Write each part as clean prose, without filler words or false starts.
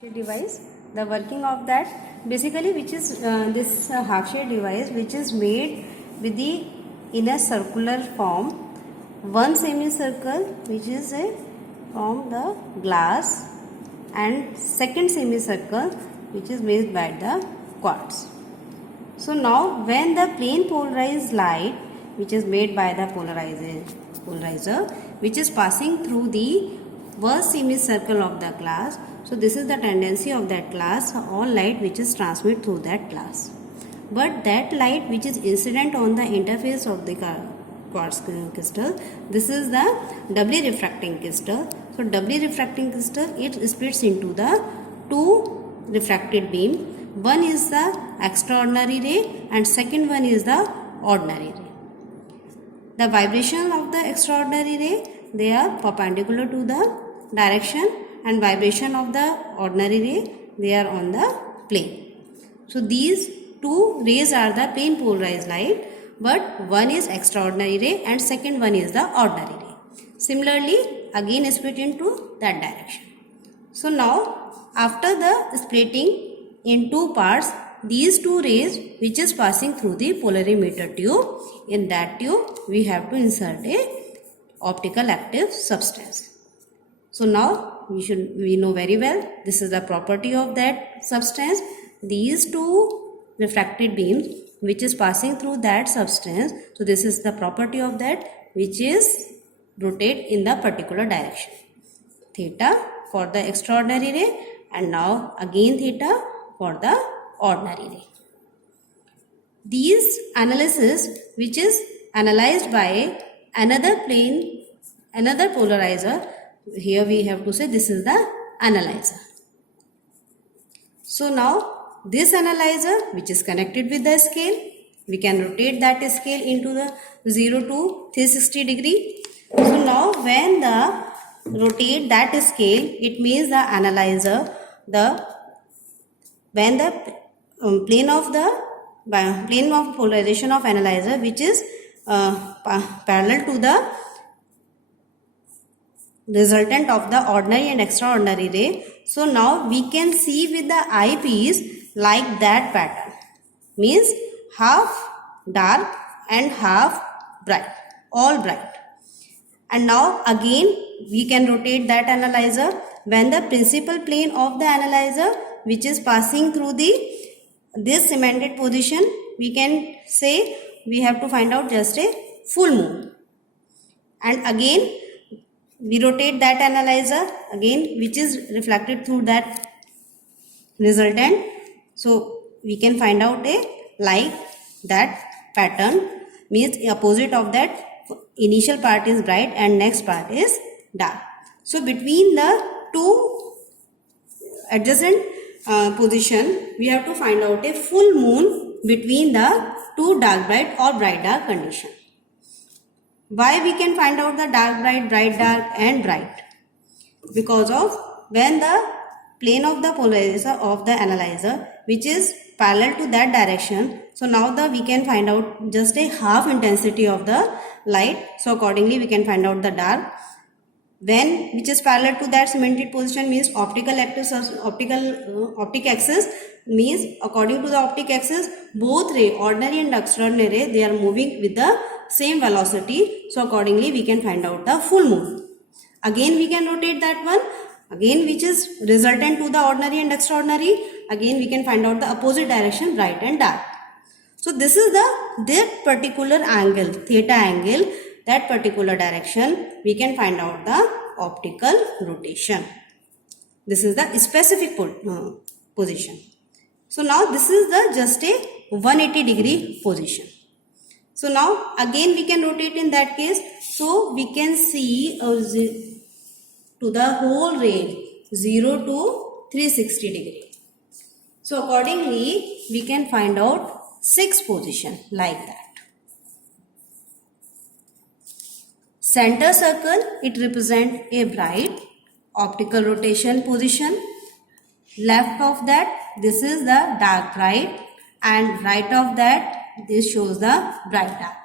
device, the working of that basically, which is this half shade device, which is made with the in a circular form, one semicircle which is from the glass, and second semicircle which is made by the quartz. So now when the plane polarized light, which is made by the polarizer, which is passing through the one semicircle of the glass, so this is the tendency of that glass, all light which is transmit through that glass. But that light which is incident on the interface of the quartz crystal, this is the doubly refracting crystal. So doubly refracting crystal, it splits into the two refracted beam. One is the extraordinary ray and second one is the ordinary ray. The vibration of the extraordinary ray, they are perpendicular to the direction, and vibration of the ordinary ray, they are on the plane. So these two rays are the plane polarized light, but one is extraordinary ray and second one is the ordinary ray. Similarly, again split into that direction. So now after the splitting in two parts, these two rays which is passing through the polarimeter tube, in that tube we have to insert a optical active substance. So now we know very well, this is the property of that substance. These two refracted beams which is passing through that substance, so this is the property of that, which is rotate in the particular direction. Theta for the extraordinary ray and now again theta for the ordinary ray. These analysis which is analyzed by another plane, another polarizer, here we have to say this is the analyzer. So now this analyzer which is connected with the scale, we can rotate that scale into the 0 to 360 degree. So now when the rotate that scale, it means the analyzer, when the plane of polarization of analyzer which is parallel to the resultant of the ordinary and extraordinary ray. So now we can see with the eyepiece like that pattern, means half dark and half bright, all bright. And now again we can rotate that analyzer when the principal plane of the analyzer which is passing through this cemented position, we can say we have to find out just a full moon. And again we rotate that analyzer again which is reflected through that resultant, so we can find out a like that pattern, means opposite of that, initial part is bright and next part is dark. So between the two adjacent position, we have to find out a full moon between the two dark bright or bright dark condition. Why we can find out the dark bright, bright dark and bright? Because of when the plane of the polarizer of the analyzer which is parallel to that direction, so now we can find out just a half intensity of the light, so accordingly we can find out the dark. When which is parallel to that cemented position means optic axis, means according to the optic axis both ray, ordinary and extraordinary ray, they are moving with the same velocity, so accordingly we can find out the full moon. Again we can rotate that one, again which is resultant to the ordinary and extraordinary, again we can find out the opposite direction, bright and dark. So this is that particular angle, theta angle, that particular direction we can find out the optical rotation. This is the specific position. So now this is the just a 180 degree position. So now again we can rotate in that case, so we can see to the whole range 0 to 360 degree. So accordingly we can find out 6 position like that. Center circle, it represent a bright optical rotation position. Left of that, this is the dark bright, and right of that, this shows the bright dark.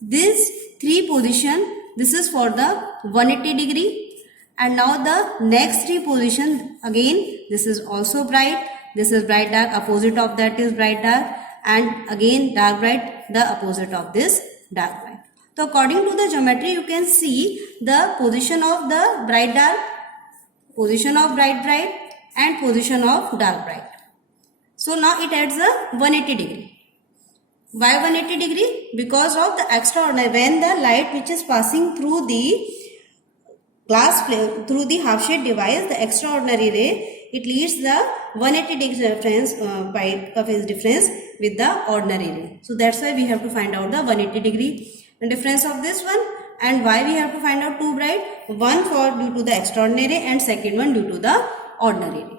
This 3 position, this is for the 180 degree, And now the next three position, again this is also bright, this is bright dark, opposite of that is bright dark, and again dark bright, the opposite of this dark bright. So according to the geometry you can see the position of the bright dark, position of bright bright, and position of dark bright. So now it adds a 180 degree. Why 180 degree? Because of the extraordinary, when the light which is passing through the glass plane, through the half shade device, the extraordinary ray, it leads the 180 degree difference by phase difference with the ordinary ray. So that's why we have to find out the 180 degree difference of this one. And why we have to find out two bright? One for due to the extraordinary and second one due to the ordinary ray.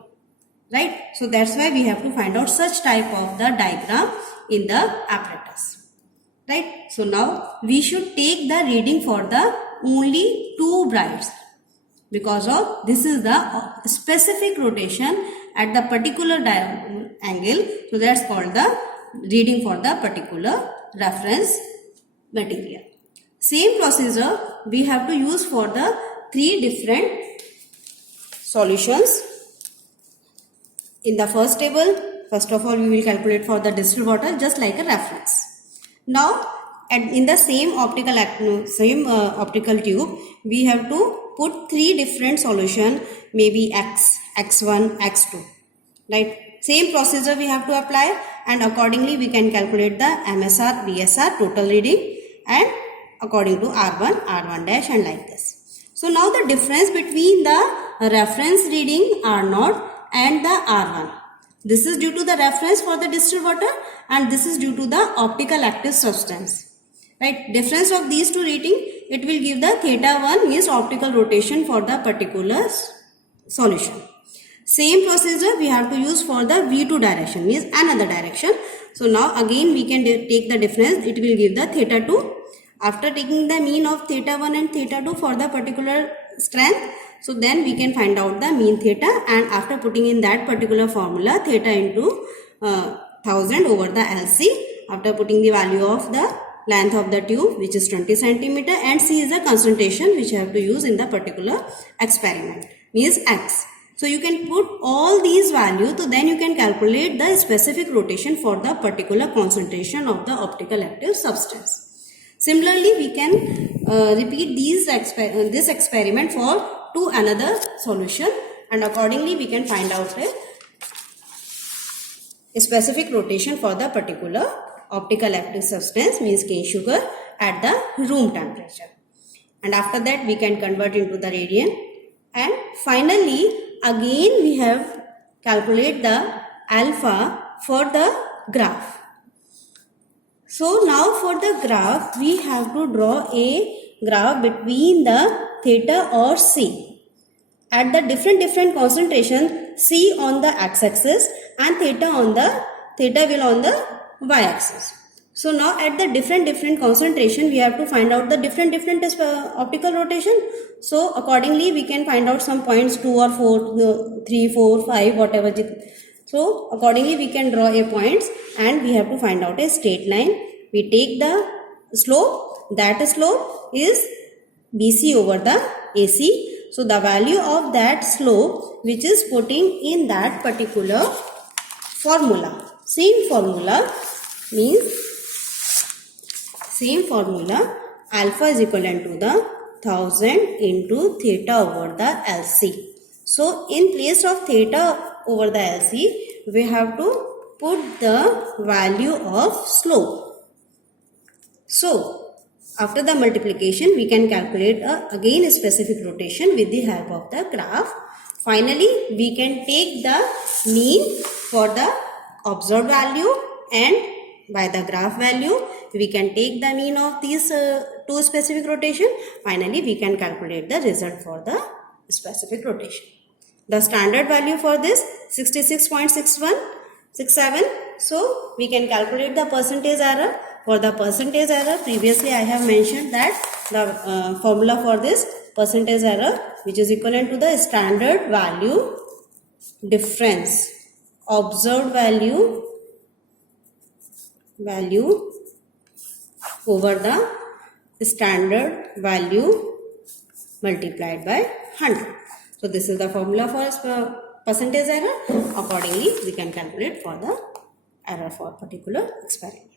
Right? So that's why we have to find out such type of the diagram in the apparatus. Right? So now we should take the reading for the only two brights, because of this is the specific rotation at the particular angle. So that's called the reading for the particular reference material. Same procedure we have to use for the three different solutions. In the first table, first of all we will calculate for the distilled water just like a reference. Now in the same optical tube we have to put three different solution, maybe X, X1, X2. Right? Same procedure we have to apply, and accordingly we can calculate the MSR, BSR total reading, and according to R1, R1 dash, and like this. So now the difference between the reference reading R0 and the R1. This is due to the reference for the distilled water, and this is due to the optical active substance. Right? Difference of these two reading, it will give the theta 1 means optical rotation for the particular solution. Same procedure we have to use for the V2 direction, means another direction. So now again we can take the difference, it will give the theta 2. After taking the mean of theta 1 and theta 2 for the particular strength, so then we can find out the mean theta, and after putting in that particular formula, theta into 1000 over the LC, after putting the value of the length of the tube which is 20 centimeter, and C is the concentration which you have to use in the particular experiment, means X. So you can put all these values, so then you can calculate the specific rotation for the particular concentration of the optical active substance. Similarly, we can repeat this experiment for to another solution, and accordingly we can find out a specific rotation for the particular optical active substance, means cane sugar, at the room temperature. And after that we can convert into the radian, and finally again we have calculate the alpha for the graph. So now for the graph we have to draw a graph between the theta or C at the different concentration, C on the x-axis and theta will on the y-axis. So now at the different concentration we have to find out the different optical rotation. So accordingly we can find out some points 2 or 4, 3, 4, 5, whatever. So accordingly we can draw a points, and we have to find out a straight line. We take the slope, that slope is BC over the AC. So the value of that slope which is putting in that particular formula, same formula alpha is equivalent to the 1000 into theta over the LC. So in place of theta over the LC we have to put the value of slope. So after the multiplication we can calculate again a specific rotation with the help of the graph. Finally we can take the mean for the observed value, and by the graph value we can take the mean of these two specific rotation. Finally we can calculate the result for the specific rotation. The standard value for this 66.67. So we can calculate the percentage error. For the percentage error, previously I have mentioned that the formula for this percentage error, which is equivalent to the standard value difference, observed value over the standard value multiplied by 100. So this is the formula for percentage error. Accordingly, we can calculate for the error for particular experiment.